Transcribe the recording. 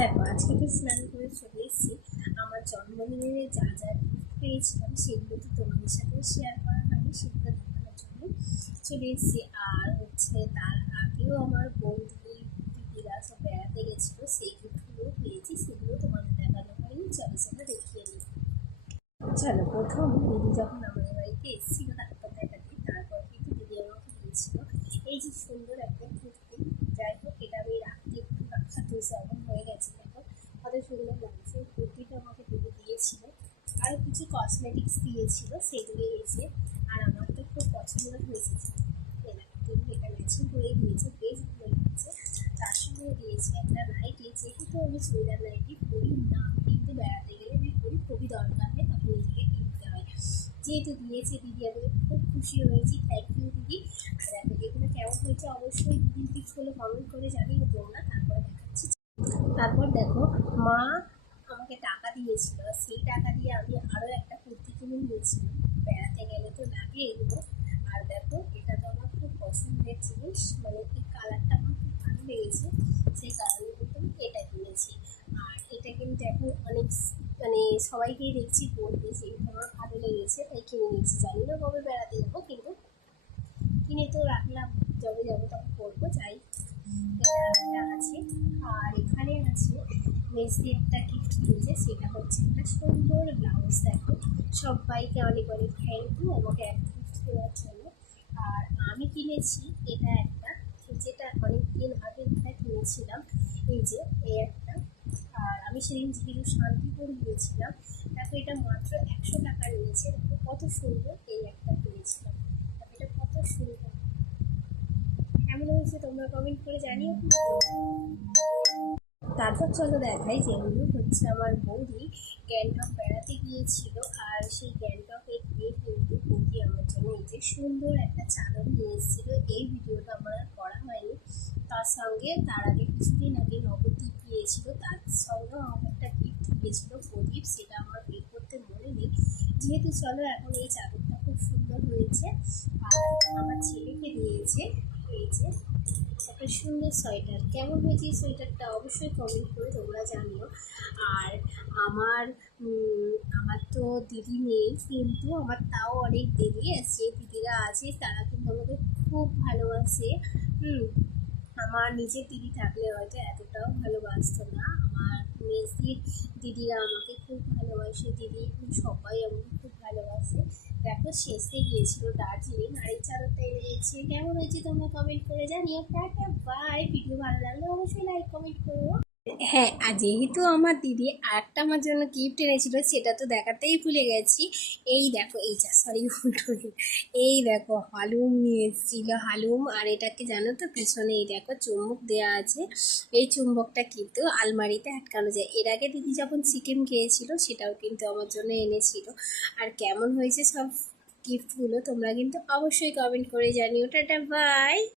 দেখো আজকে তো স্নান করে চলে এসেছি। আমার জন্মদিনে যা যা গিফট পেয়েছিলাম সেগুলো তো তোমাদের সাথে শেয়ার করা হয়নি, সেগুলো দেখানোর জন্য চলে এসেছি। আর হচ্ছে তার আগেও আমার বৌদি দিদিরা সব বেড়াতে গেছিলো, সেই গিফটগুলো পেয়েছি, সেগুলো তোমাদের দেখানো হয়নি। চলো সেটা দেখিয়ে নিই। চলো, প্রথম দিদি যখন আমাদের বাড়িতে এসেছিল ডাক্তার দেখাতে, তারপর কিন্তু দিদি আমাকে দিয়েছিল এই যে সুন্দর একটা কুর্তি। যাই হোক, এটা আমি রাখতে একটু রাখা হয়েছে, এমন হয়ে গেছে। দেখো কত সুন্দর লাগছে। কুর্তিটা আমাকে দিদি দিয়েছিল, আরও কিছু কসমেটিক্স দিয়েছিল, সেগুলো এসে আর আমার তো খুব পছন্দ হয়েছে। দিদি এটা ম্যাচিং করে দিয়েছে, বেশ ভালো লাগছে। তার সঙ্গে দিয়েছে একটা নাইটি, যেহেতু আমি চুড়িদার নাইটি পরি না, কিন্তু বেড়াতে গেলে আমি পরি, খুবই দরকার হয় তখন নিজেকে কিনতে হয়। যেহেতু দিয়েছে দিদি, আমি খুব খুশি হয়েছি। থ্যাংক ইউ দিদি। আর দেখো এগুলো কেমন হয়েছে অবশ্যই দিদির পিকগুলো কমেন্ট করে জানিয়ে তোমরা, তারপরে দেখাচ্ছি। তারপর দেখো মা আমাকে টাকা দিয়েছিল, সেই টাকা দিয়ে আমি আরও একটা কুর্তি কিনে নিয়েছিলাম। বেড়াতে গেলে তো লাগে এগুলো। আর দেখো এটা তো আমার খুব পছন্দের জিনিস, মানে এই কালারটা আমার খুব ভালো লেগেছে, সেই কারণে কিন্তু আমি এটা কিনেছি। আর এটা কিন্তু এখন অনেক মানে সবাইকেই দেখছি পরতে, সেইটা আমার ভালো লেগেছে তাই কিনে নিয়েছি। জানি না কবে বেড়াতে যাবো, কিন্তু কিনে তো রাখলাম, যবে যাবো তখন পরবো। যাই, এটা আছে। আর এখানে আছে মেসি একটা গিফট দিয়েছে, সেটা হচ্ছে একটা সুন্দর ব্লাউজ। দেখো সবাইকে অনেক অনেক থ্যাংক ইউ আমাকে এক গিফট দেওয়ার জন্য। আর আমি কিনেছি এটা একটা, যেটা অনেক দিন আগে কিনেছিলাম, এই যে এই একটা। আর আমি সেদিন যেহেতু শান্তিপুর গিয়েছিলাম, দেখো এটা মাত্র 100 টাকা নিয়েছে। দেখো কত সুন্দর, এই একটা কিনেছিলাম। এটা কত সুন্দর, কেমন হয়েছে তোমরা কমেন্ট করে জানিও। তারপর চলো দেখাই, যেগুলো হচ্ছে আমার বৌদি গ্যাংটক বেড়াতে গিয়েছিল, আর সেই গ্যাংটকে গিয়ে কিন্তু বৌদি আমার জন্য এই যে সুন্দর একটা চাদর নিয়ে এসেছিল। এই ভিডিওটা আমার আর করা হয়নি। তার সঙ্গে তার আগে কিছুদিন আগে নবদ্বীপ গিয়েছিল, তার সঙ্গেও আমার একটা গিফট দিয়েছিল প্রদীপ, সেটা আমার বের করতে মনে নেই। যেহেতু চলো এখন এই চাদরটা খুব সুন্দর হয়েছে। আর আমার ছেলেকে দিয়েছে এই যে একটা সুন্দর সোয়েটার। কেমন হয়েছে এই সোয়েটারটা অবশ্যই কমেন্ট করে তোমরা জানিও। আর আমার আমার তো দিদি নেই, কিন্তু আমার তাও অনেক দিদি আছে, দিদিরা আছে, তারা কিন্তু আমাকে খুব ভালোবাসে। আমার নিজের দিদি থাকলে হয়তো এতটাও ভালোবাসতো না। আমার মেসির দিদিরা আমাকে খুব ভালোবাসে, দিদি সবাই আমাকে খুব ভালোবাসে। দেখো শেষে গিয়েছিল দার্জিলিং, আর এই চাদরটা এনেছে। কেমন হয়েছে তোমরা কমেন্ট করে জানিও। Tata bye. ভিডিও ভালো লাগলে অবশ্যই লাইক কমেন্ট করো। হ্যাঁ, আর যেহেতু আমার দিদি আরেকটা আমার জন্য গিফট এনেছিল, সেটা তো দেখাতেই ভুলে গেছি। এই দেখো, এই সরি এই দেখো হালুম নিয়ে এসেছিল, হালুম। আর এটাকে জানো তো পিছনে এই দেখো চুম্বক দেওয়া আছে। এই চুম্বকটা কিন্তু আলমারিতে আটকানো যায়। এর আগে দিদি যখন চিকেন খেয়েছিল, সেটাও কিন্তু আমার জন্য এনেছিল। আর কেমন হয়েছে সব গিফটগুলো তোমরা কিন্তু অবশ্যই কমেন্ট করে জানিও। Tata bye.